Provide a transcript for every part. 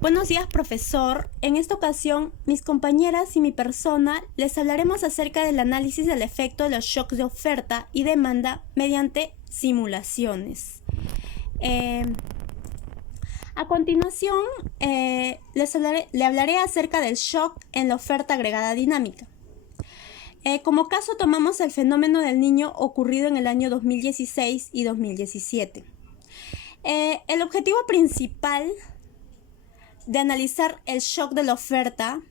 Buenos días, profesor. En esta ocasión, mis compañeras y mi persona les hablaremos acerca del análisis del efecto de los shocks de oferta y demanda mediante simulaciones. A continuación, le hablaré acerca del shock en la oferta agregada dinámica. Como caso tomamos el fenómeno del niño ocurrido en el año 2016 y 2017. El objetivo principal de analizar el shock de la oferta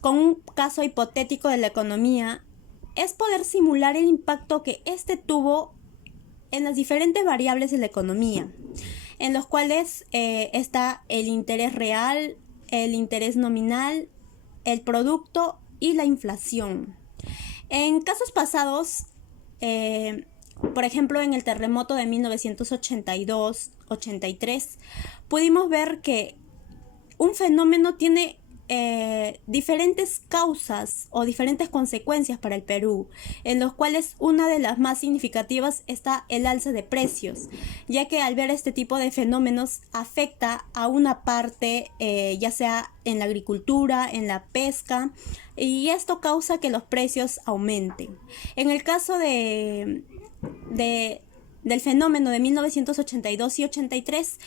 con un caso hipotético de la economía es poder simular el impacto que éste tuvo en las diferentes variables de la economía, en los cuales está el interés real, el interés nominal, el producto y la inflación. En casos pasados, por ejemplo, en el terremoto de 1982-83, pudimos ver que un fenómeno tiene diferentes causas o diferentes consecuencias para el Perú, en los cuales una de las más significativas está el alza de precios, ya que al ver este tipo de fenómenos afecta a una parte, ya sea en la agricultura, en la pesca, y esto causa que los precios aumenten. En el caso del fenómeno de 1982 y 83,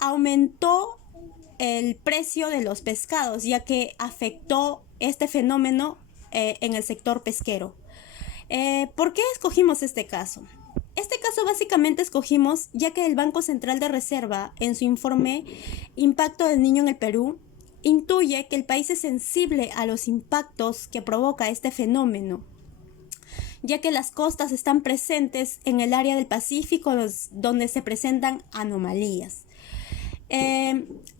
aumentó el precio de los pescados, ya que afectó este fenómeno en el sector pesquero. ¿Por qué escogimos este caso? Este caso básicamente escogimos ya que el Banco Central de Reserva, en su informe Impacto del Niño en el Perú, intuye que el país es sensible a los impactos que provoca este fenómeno, ya que las costas están presentes en el área del Pacífico donde se presentan anomalías.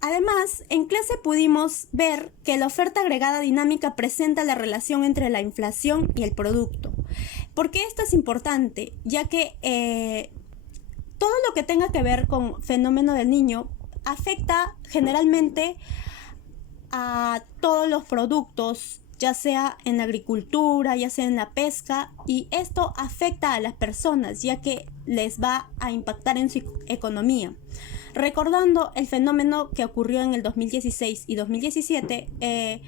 Además, en clase pudimos ver que la oferta agregada dinámica presenta la relación entre la inflación y el producto. ¿Por qué esto es importante? Ya que todo lo que tenga que ver con fenómeno del niño afecta generalmente a todos los productos, ya sea en la agricultura, ya sea en la pesca, y esto afecta a las personas, ya que les va a impactar en su economía. Recordando el fenómeno que ocurrió en el 2016 y 2017,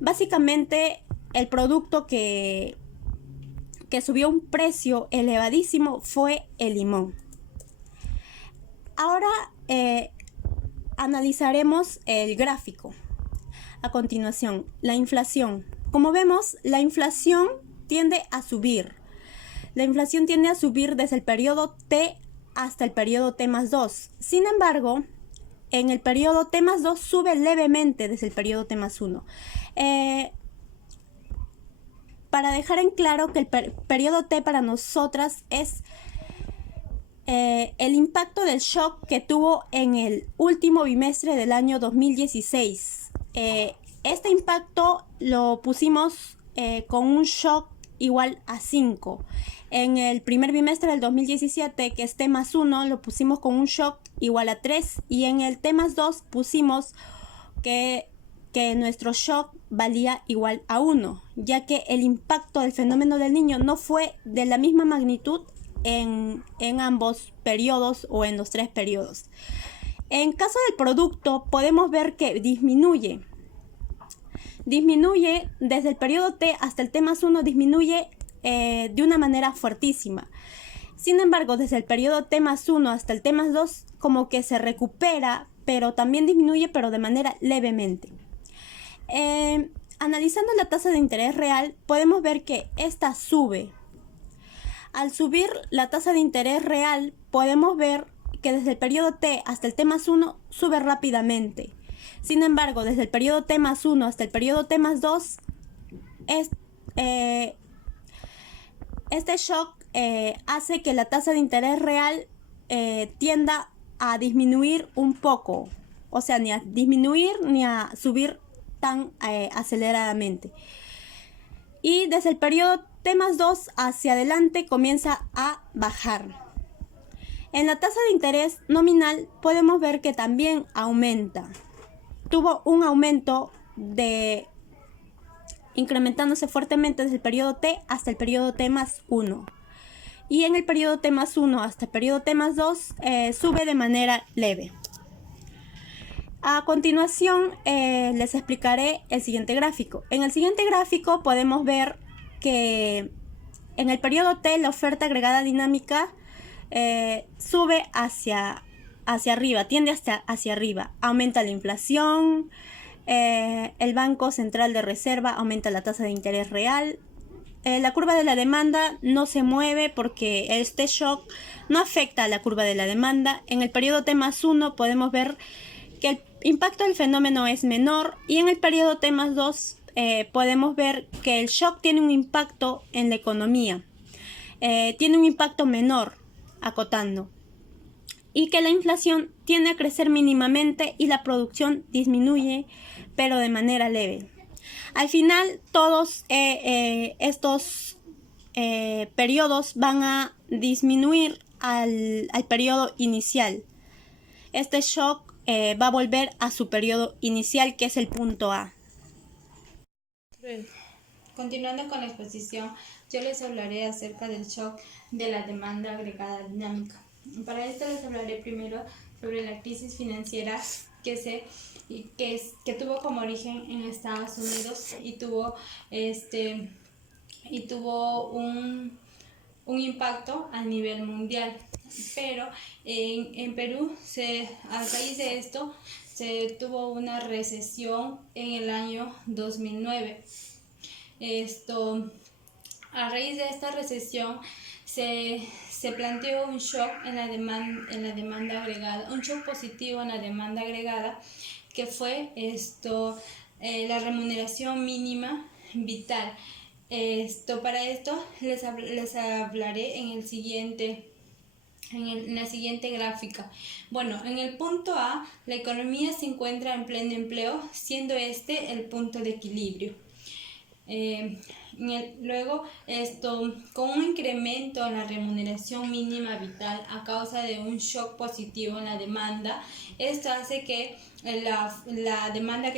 básicamente el producto que subió un precio elevadísimo fue el limón. Ahora analizaremos el gráfico. A continuación, la inflación. Como vemos, la inflación tiende a subir. La inflación tiende a subir desde el periodo T hasta el periodo T+2. Sin embargo, en el periodo T+2 sube levemente desde el periodo T+1. Para dejar en claro que el periodo T para nosotras es el impacto del shock que tuvo en el último bimestre del año 2016. Este impacto lo pusimos con un shock igual a 5. En el primer bimestre del 2017, que es T+1, lo pusimos con un shock igual a 3. Y en el T+2 pusimos que nuestro shock valía igual a 1, ya que el impacto del fenómeno del niño no fue de la misma magnitud en ambos periodos o en los tres periodos. En caso del producto, podemos ver que disminuye desde el periodo T hasta el T+1, disminuye de una manera fuertísima. Sin embargo, desde el periodo T+1 hasta el T+2 como que se recupera, pero también disminuye, pero de manera levemente. Analizando la tasa de interés real, podemos ver que esta sube. Al subir la tasa de interés real, podemos ver que desde el periodo T hasta el T+1 sube rápidamente. Sin embargo, desde el periodo T+1 hasta el periodo T+2, este shock hace que la tasa de interés real tienda a disminuir un poco. O sea, ni a disminuir ni a subir tan aceleradamente. Y desde el periodo T+2 hacia adelante comienza a bajar. En la tasa de interés nominal podemos ver que también aumenta. Tuvo un aumento incrementándose fuertemente desde el periodo T hasta el periodo T+1. Y en el periodo T+1 hasta el periodo T+2 sube de manera leve. A continuación les explicaré el siguiente gráfico. En el siguiente gráfico podemos ver que en el periodo T la oferta agregada dinámica sube hacia arriba, tiende hacia arriba. Aumenta la inflación, el Banco Central de Reserva aumenta la tasa de interés real. La curva de la demanda no se mueve porque este shock no afecta a la curva de la demanda. En el periodo T+1 podemos ver que el impacto del fenómeno es menor, y en el periodo T+2 podemos ver que el shock tiene un impacto en la economía, tiene un impacto menor, acotando, y que la inflación tiende a crecer mínimamente y la producción disminuye, pero de manera leve. Al final, todos estos periodos van a disminuir al periodo inicial. Este shock va a volver a su periodo inicial, que es el punto A. Continuando con la exposición, yo les hablaré acerca del shock de la demanda agregada dinámica. Para esto les hablaré primero sobre la crisis financiera que tuvo como origen en Estados Unidos y tuvo un impacto a nivel mundial. Pero en Perú, a raíz de esto, se tuvo una recesión en el año 2009. A raíz de esta recesión se planteó un shock en la demanda agregada, un shock positivo en la demanda agregada, que fue la remuneración mínima vital. Para esto les hablaré en la siguiente gráfica. Bueno, en el punto A, la economía se encuentra en pleno empleo, siendo este el punto de equilibrio. Luego, con un incremento en la remuneración mínima vital a causa de un shock positivo en la demanda, esto hace que la demanda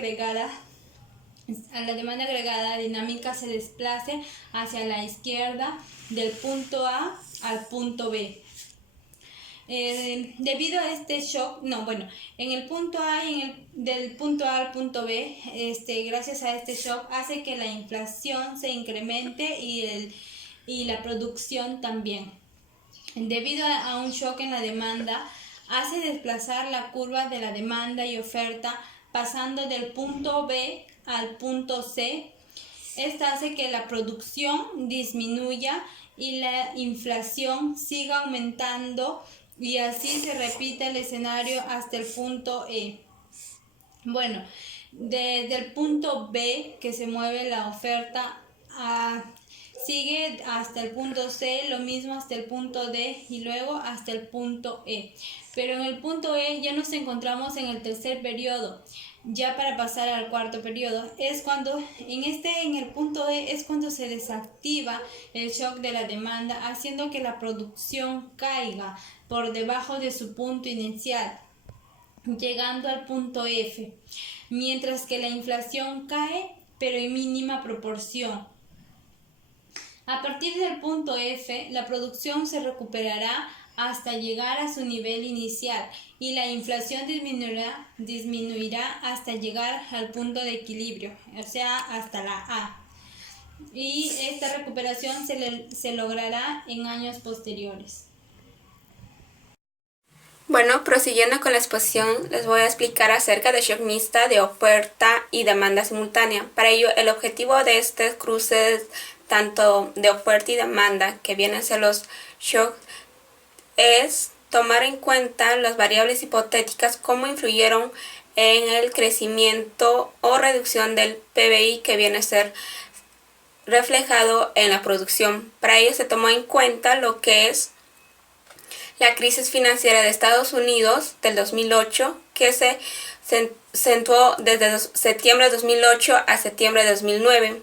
agregada dinámica se desplace hacia la izquierda del punto A al punto B. Debido a este shock, en el punto A del punto A al punto B, gracias a este shock hace que la inflación se incremente y la producción también. Debido a un shock en la demanda, hace desplazar la curva de la demanda y oferta pasando del punto B al punto C. Esta hace que la producción disminuya y la inflación siga aumentando, y así se repite el escenario hasta el punto E. Bueno, desde el punto B, que se mueve la oferta, sigue hasta el punto C, lo mismo hasta el punto D y luego hasta el punto E. Pero en el punto E ya nos encontramos en el tercer periodo. Ya para pasar al cuarto periodo, es cuando en el punto E es cuando se desactiva el shock de la demanda, haciendo que la producción caiga por debajo de su punto inicial, llegando al punto F, mientras que la inflación cae, pero en mínima proporción. A partir del punto F, la producción se recuperará hasta llegar a su nivel inicial y la inflación disminuirá hasta llegar al punto de equilibrio, o sea, hasta la A. Y esta recuperación se logrará en años posteriores. Bueno, prosiguiendo con la exposición, les voy a explicar acerca del shock mixta de oferta y demanda simultánea. Para ello, el objetivo de estos cruces, tanto de oferta y demanda, que vienen a ser los shocks, es tomar en cuenta las variables hipotéticas, cómo influyeron en el crecimiento o reducción del PBI, que viene a ser reflejado en la producción. Para ello se tomó en cuenta lo que es la crisis financiera de Estados Unidos del 2008, que se acentuó desde septiembre de 2008 a septiembre de 2009.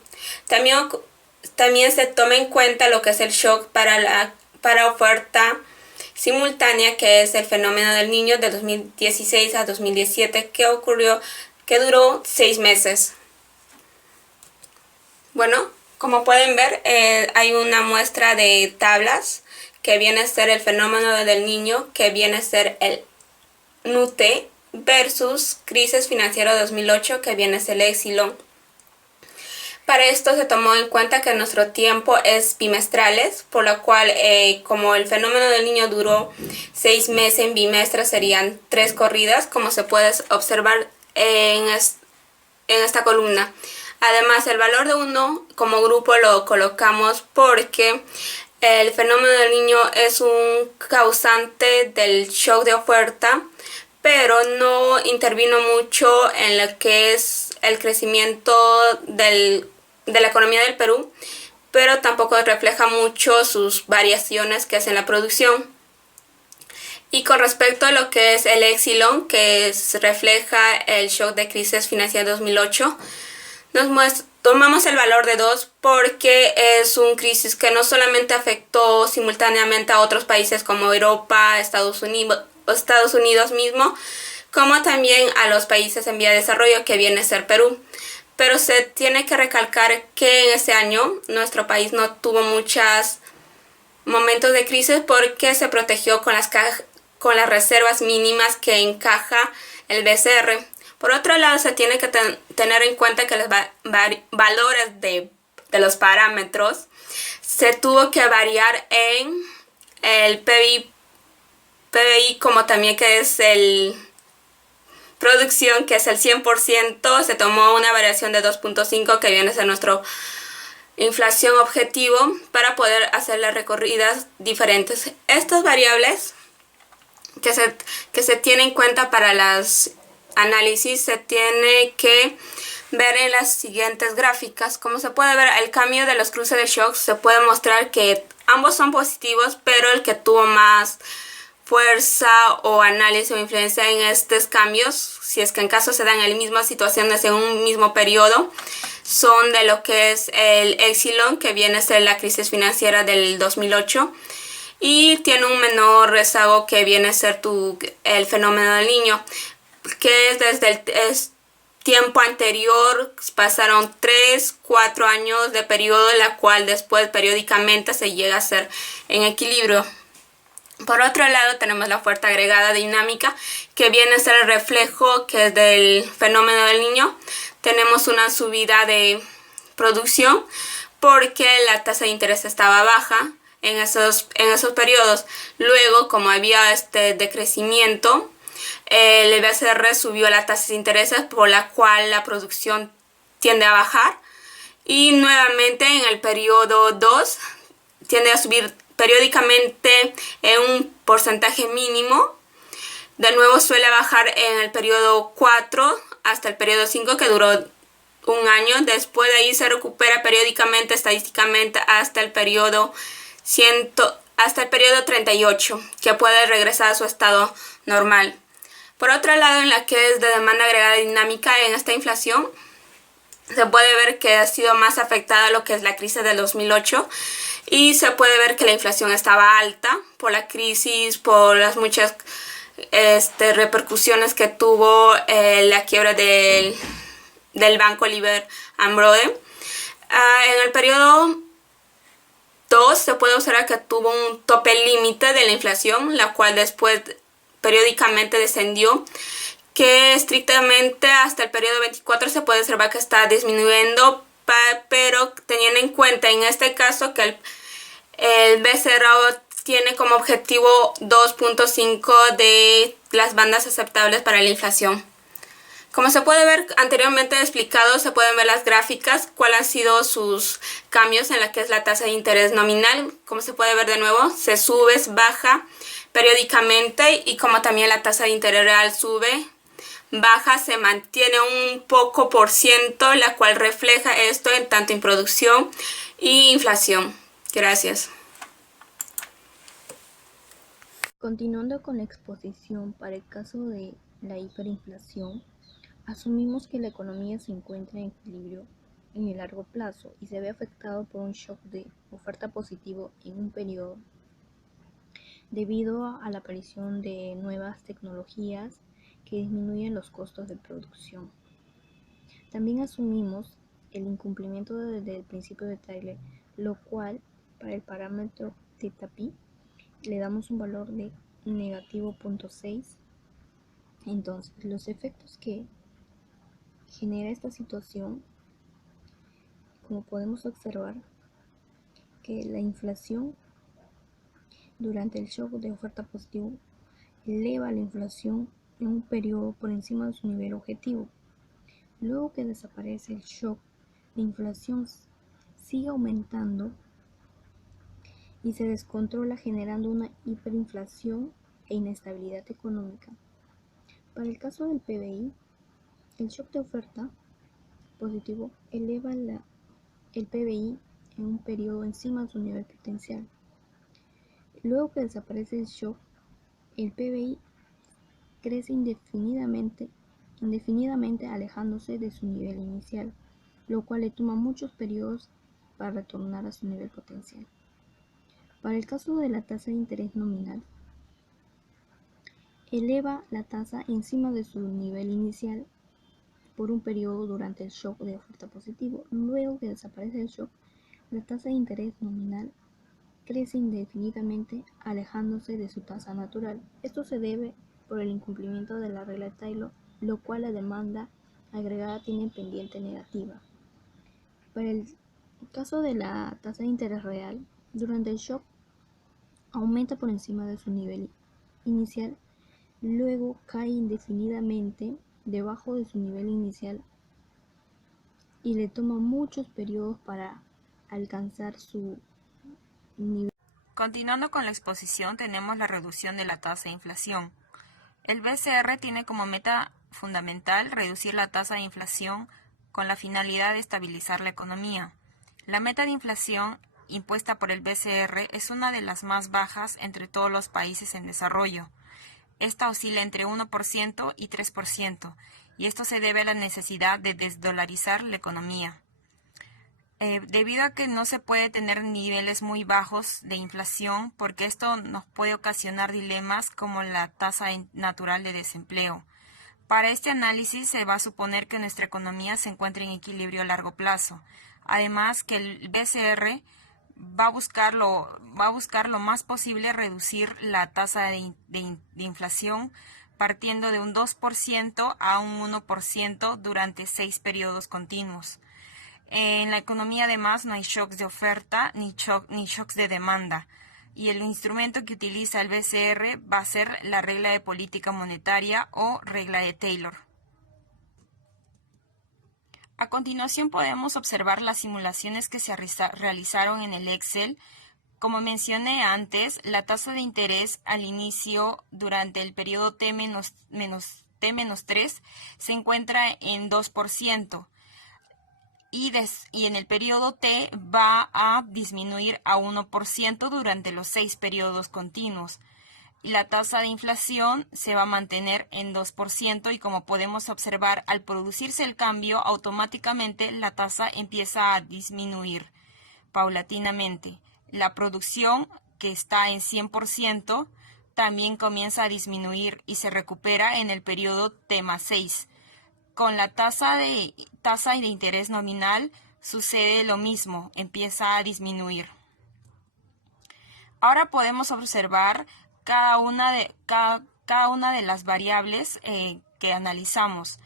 También se toma en cuenta lo que es el shock para oferta simultánea, que es el fenómeno del niño de 2016 a 2017, que duró 6 meses. Bueno, como pueden ver, hay una muestra de tablas que viene a ser el fenómeno del niño, que viene a ser el NUT, versus crisis financiera 2008, que viene a ser el Epsilon. Para esto se tomó en cuenta que nuestro tiempo es bimestrales, por lo cual como el fenómeno del niño duró 6 meses, en bimestres serían 3 corridas, como se puede observar en esta columna. Además, el valor de 1 como grupo lo colocamos porque el fenómeno del niño es un causante del shock de oferta, pero no intervino mucho en lo que es el crecimiento de la economía del Perú, pero tampoco refleja mucho sus variaciones que hacen la producción. Y con respecto a lo que es el Epsilon, que refleja el shock de crisis financiera 2008, tomamos el valor de 2 porque es un crisis que no solamente afectó simultáneamente a otros países como Europa, Estados Unidos mismo, como también a los países en vía de desarrollo, que viene a ser Perú. Pero se tiene que recalcar que en ese año nuestro país no tuvo muchos momentos de crisis porque se protegió con las reservas mínimas que encaja el BCR. Por otro lado, se tiene que tener en cuenta que los valores de los parámetros se tuvo que variar en el PBI, como también que es el producción, que es el 100%, se tomó una variación de 2.5, que viene a ser nuestra inflación objetivo, para poder hacer las recorridas diferentes. Estas variables que se tienen en cuenta para las análisis se tiene que ver en las siguientes gráficas. Como se puede ver, el cambio de los cruces de shock se puede mostrar que ambos son positivos, pero el que tuvo más fuerza o análisis o influencia en estos cambios, si es que en caso se dan en la misma situación desde un mismo periodo, son de lo que es el Epsilon, que viene a ser la crisis financiera del 2008, y tiene un menor rezago, que viene a ser el fenómeno del niño, que es desde el tiempo anterior pasaron 3-4 años de periodo, en la cual después periódicamente se llega a ser en equilibrio. Por otro lado, tenemos la oferta agregada dinámica, que viene a ser el reflejo que es del fenómeno del niño. Tenemos una subida de producción porque la tasa de interés estaba baja en esos periodos. Luego, como había este decrecimiento, el BCR subió la tasa de intereses, por la cual la producción tiende a bajar. Y nuevamente en el periodo 2 tiende a subir periódicamente en un porcentaje mínimo. De nuevo suele bajar en el periodo 4 hasta el periodo 5, que duró un año. Después de ahí se recupera periódicamente, estadísticamente, hasta el periodo 38, que puede regresar a su estado normal. Por otro lado, en la que es de demanda agregada dinámica, en esta inflación se puede ver que ha sido más afectada lo que es la crisis del 2008, y se puede ver que la inflación estaba alta por la crisis, por las muchas repercusiones que tuvo la quiebra del Banco Liber Amrode. En el periodo 2 se puede observar que tuvo un tope límite de la inflación, la cual después periódicamente descendió, que estrictamente hasta el periodo 24 se puede observar que está disminuyendo, pero teniendo en cuenta en este caso que el BCR tiene como objetivo 2.5 de las bandas aceptables para la inflación. Como se puede ver anteriormente explicado, se pueden ver las gráficas, cuáles han sido sus cambios en la que es la tasa de interés nominal. Como se puede ver de nuevo, se sube, baja periódicamente, y como también la tasa de interés real sube, baja, se mantiene un poco por ciento, la cual refleja esto en tanto en producción y inflación. Gracias. Continuando con la exposición, para el caso de la hiperinflación, asumimos que la economía se encuentra en equilibrio en el largo plazo y se ve afectado por un shock de oferta positivo en un periodo debido a la aparición de nuevas tecnologías que disminuyen los costos de producción. También asumimos el incumplimiento del principio de Taylor, lo cual para el parámetro θ pi le damos un valor de negativo 0.6, Entonces, los efectos que genera esta situación, como podemos observar, que la inflación durante el shock de oferta positivo eleva la inflación en un periodo por encima de su nivel objetivo. Luego que desaparece el shock, la inflación sigue aumentando y se descontrola, generando una hiperinflación e inestabilidad económica. Para el caso del PBI, el shock de oferta positivo eleva el PBI en un periodo encima de su nivel potencial. Luego que desaparece el shock, el PBI crece indefinidamente alejándose de su nivel inicial, lo cual le toma muchos periodos para retornar a su nivel potencial. Para el caso de la tasa de interés nominal, eleva la tasa encima de su nivel inicial por un periodo durante el shock de oferta positivo. Luego que desaparece el shock, la tasa de interés nominal crece indefinidamente alejándose de su tasa natural. Esto se debe por el incumplimiento de la regla de Taylor, lo cual la demanda agregada tiene pendiente negativa. Para el caso de la tasa de interés real, durante el shock aumenta por encima de su nivel inicial, luego cae indefinidamente debajo de su nivel inicial y le toma muchos periodos para alcanzar su nivel. Continuando con la exposición, tenemos la reducción de la tasa de inflación. El BCR tiene como meta fundamental reducir la tasa de inflación con la finalidad de estabilizar la economía. La meta de inflación impuesta por el BCR es una de las más bajas entre todos los países en desarrollo. Esta oscila entre 1% y 3%, y esto se debe a la necesidad de desdolarizar la economía. Debido a que no se puede tener niveles muy bajos de inflación, porque esto nos puede ocasionar dilemas como la tasa natural de desempleo. Para este análisis se va a suponer que nuestra economía se encuentra en equilibrio a largo plazo. Además que el BCR va a buscar lo más posible reducir la tasa de inflación partiendo de un 2% a un 1% durante 6 periodos continuos. En la economía además no hay shocks de oferta ni shocks de demanda, y el instrumento que utiliza el BCR va a ser la regla de política monetaria o regla de Taylor. A continuación podemos observar las simulaciones que se realizaron en el Excel. Como mencioné antes, la tasa de interés al inicio durante el periodo T-3 se encuentra en 2%. Y en el periodo T va a disminuir a 1% durante los 6 periodos continuos. Y la tasa de inflación se va a mantener en 2% y como podemos observar, al producirse el cambio, automáticamente la tasa empieza a disminuir paulatinamente. La producción, que está en 100%, también comienza a disminuir y se recupera en el periodo T+6. Con la tasa de interés nominal sucede lo mismo, empieza a disminuir. Ahora podemos observar cada una de las variables que analizamos.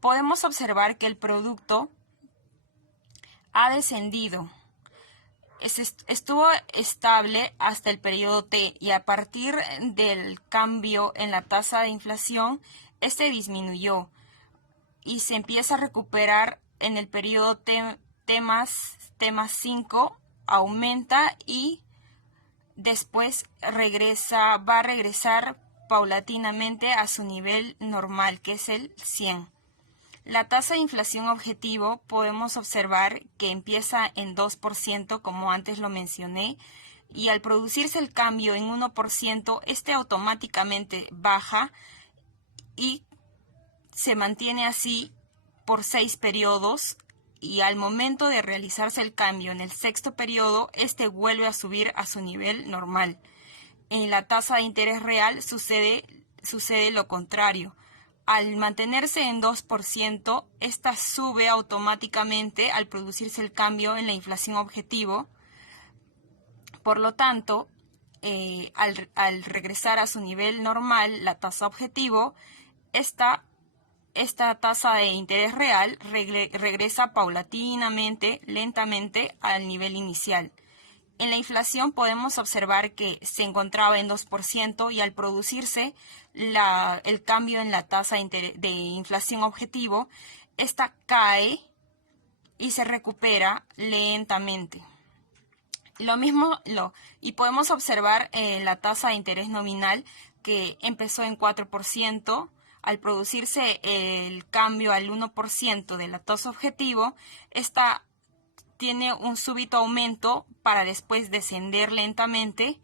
Podemos observar que el producto ha descendido. Estuvo estable hasta el periodo T y a partir del cambio en la tasa de inflación, este disminuyó y se empieza a recuperar en el periodo T+5, aumenta y después va a regresar paulatinamente a su nivel normal, que es el 100. La tasa de inflación objetivo podemos observar que empieza en 2%, como antes lo mencioné, y al producirse el cambio en 1%, este automáticamente baja y se mantiene así por 6 periodos y al momento de realizarse el cambio en el 6º periodo, este vuelve a subir a su nivel normal. En la tasa de interés real sucede lo contrario. Al mantenerse en 2%, esta sube automáticamente al producirse el cambio en la inflación objetivo. Por lo tanto, al regresar a su nivel normal, la tasa objetivo, esta tasa de interés real regresa paulatinamente, lentamente al nivel inicial. En la inflación podemos observar que se encontraba en 2% y al producirse el cambio en la tasa de inflación objetivo, esta cae y se recupera lentamente. Y podemos observar la tasa de interés nominal que empezó en 4%, al producirse el cambio al 1% de la tasa objetivo, esta tiene un súbito aumento para después descender lentamente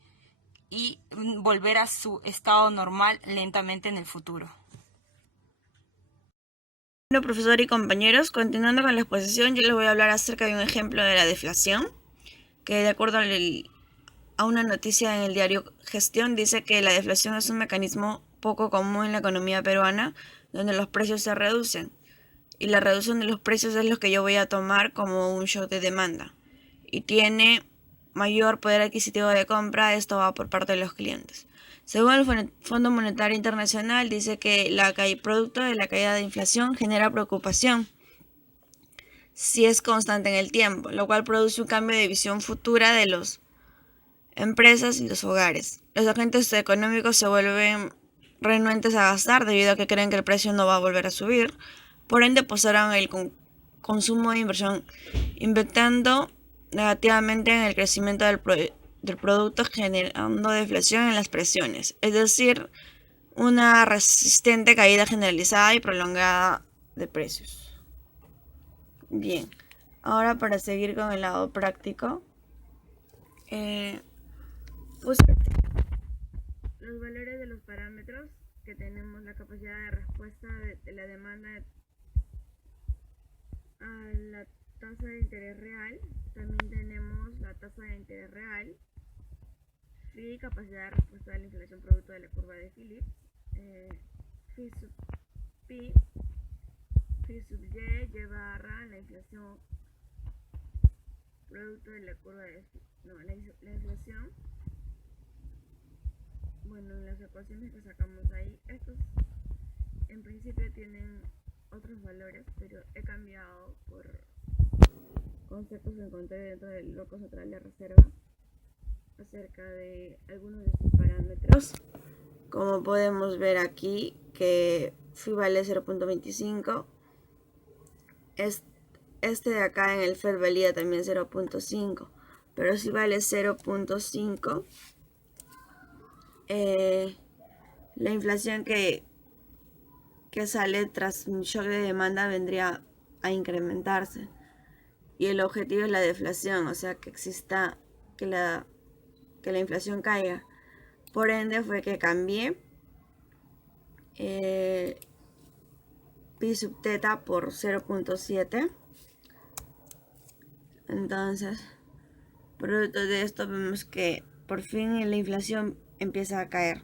y volver a su estado normal lentamente en el futuro. Bueno, profesor y compañeros, continuando con la exposición, yo les voy a hablar acerca de un ejemplo de la deflación, que de acuerdo a una noticia en el diario Gestión, dice que la deflación es un mecanismo poco común en la economía peruana, donde los precios se reducen. Y la reducción de los precios es lo que yo voy a tomar como un shock de demanda. Y tiene mayor poder adquisitivo de compra, esto va por parte de los clientes. Según el Fondo Monetario Internacional, dice que producto de la caída de inflación genera preocupación si es constante en el tiempo, lo cual produce un cambio de visión futura de las empresas y los hogares. Los agentes económicos se vuelven renuentes a gastar debido a que creen que el precio no va a volver a subir. Por ende, postergan el consumo de inversión, impactando negativamente en el crecimiento del producto, generando deflación en las presiones, es decir, una resistente caída generalizada y prolongada de precios. Bien, ahora para seguir con el lado práctico, puse los valores de los parámetros que tenemos la capacidad de respuesta de la demanda a la tasa de interés real. También tenemos la tasa de interés real, phi, capacidad de respuesta a la inflación producto de la curva de Phillips, phi sub pi, phi sub y barra la inflación producto de la curva de la inflación. Bueno, las ecuaciones que sacamos ahí, estos en principio tienen otros valores, pero he cambiado por conceptos que encontré dentro del Banco Central de Reserva acerca de algunos de estos parámetros. Como podemos ver aquí, que phi vale 0.25, este de acá en el Fed valía también 0.5, pero si vale 0.5, la inflación que sale tras un shock de demanda vendría a incrementarse. Y el objetivo es la deflación, o sea, que la inflación caiga. Por ende fue que cambié pi sub teta por 0.7. Entonces, producto de esto vemos que por fin la inflación empieza a caer.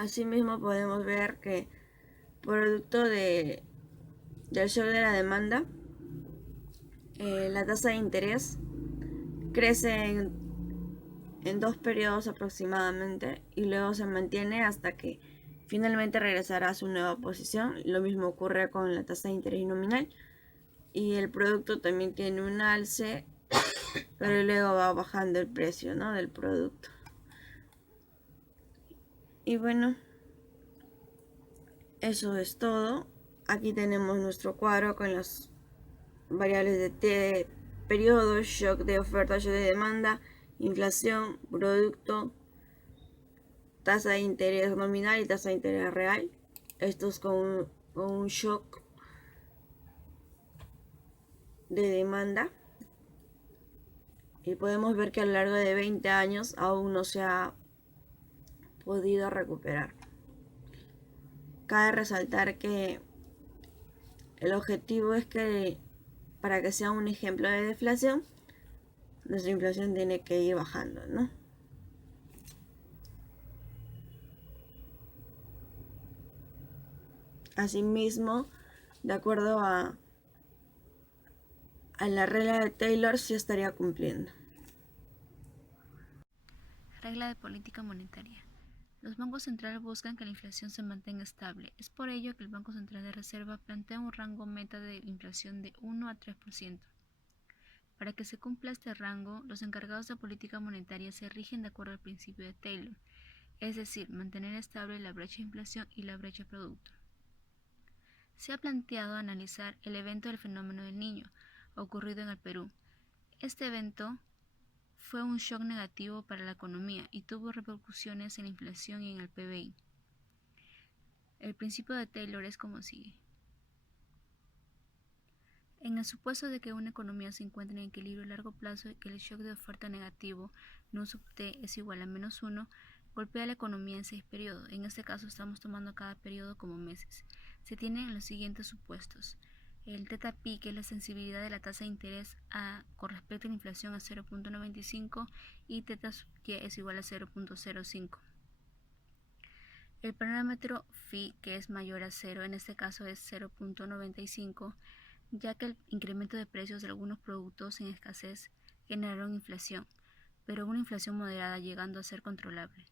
Asimismo podemos ver que producto del shock de la demanda, la tasa de interés crece en 2 periodos aproximadamente y luego se mantiene hasta que finalmente regresará a su nueva posición. Lo mismo ocurre con la tasa de interés nominal, y el producto también tiene un alce, pero luego va bajando el precio, ¿no?, del producto. Y bueno, eso es todo. Aquí tenemos nuestro cuadro con las variables de T, periodo, shock de oferta, shock de demanda, inflación, producto, tasa de interés nominal y tasa de interés real. Esto es con un shock de demanda. Y podemos ver que a lo largo de 20 años aún no se ha podido recuperar. Cabe resaltar que el objetivo es que para que sea un ejemplo de deflación, nuestra inflación tiene que ir bajando, ¿no? Asimismo, de acuerdo a la regla de Taylor, sí estaría cumpliendo. Regla de política monetaria. Los bancos centrales buscan que la inflación se mantenga estable. Es por ello que el Banco Central de Reserva plantea un rango meta de inflación de 1 a 3%. Para que se cumpla este rango, los encargados de política monetaria se rigen de acuerdo al principio de Taylor, es decir, mantener estable la brecha de inflación y la brecha producto. Se ha planteado analizar el evento del fenómeno del Niño, ocurrido en el Perú. Este evento fue un shock negativo para la economía y tuvo repercusiones en la inflación y en el PBI. El principio de Taylor es como sigue. En el supuesto de que una economía se encuentre en equilibrio a largo plazo y que el shock de oferta negativo nu sub t es igual a -1, golpea la economía en 6 periodos. En este caso estamos tomando cada periodo como meses. Se tienen los siguientes supuestos. El teta pi, que es la sensibilidad de la tasa de interés con respecto a la inflación, a 0.95 y teta sub y es igual a 0.05. El parámetro phi, que es mayor a 0, en este caso es 0.95, ya que el incremento de precios de algunos productos en escasez generaron inflación, pero una inflación moderada llegando a ser controlable.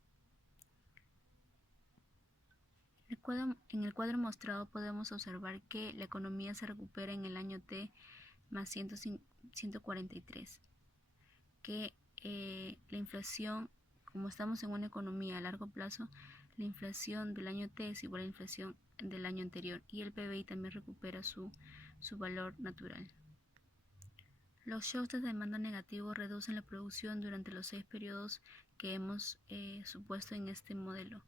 En el cuadro mostrado podemos observar que la economía se recupera en el año t más 143, que la inflación, como estamos en una economía a largo plazo, la inflación del año t es igual a la inflación del año anterior y el PBI también recupera su valor natural. Los shocks de demanda negativos reducen la producción durante los 6 periodos que hemos supuesto en este modelo.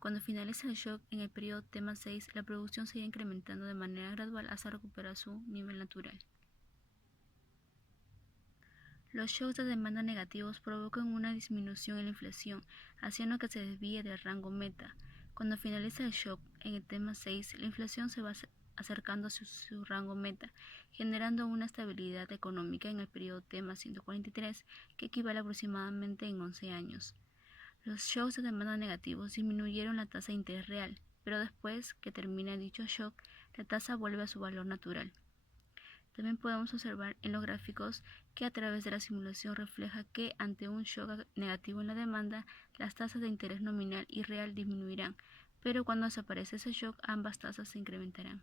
Cuando finaliza el shock en el periodo T más 6, la producción se irá incrementando de manera gradual hasta recuperar su nivel natural. Los shocks de demanda negativos provocan una disminución en la inflación, haciendo que se desvíe del rango meta. Cuando finaliza el shock en el T más 6, la inflación se va acercando a su rango meta, generando una estabilidad económica en el periodo T más 143, que equivale aproximadamente en 11 años. Los shocks de demanda negativos disminuyeron la tasa de interés real, pero después que termina dicho shock, la tasa vuelve a su valor natural. También podemos observar en los gráficos que a través de la simulación refleja que ante un shock negativo en la demanda, las tasas de interés nominal y real disminuirán, pero cuando desaparece ese shock, ambas tasas se incrementarán.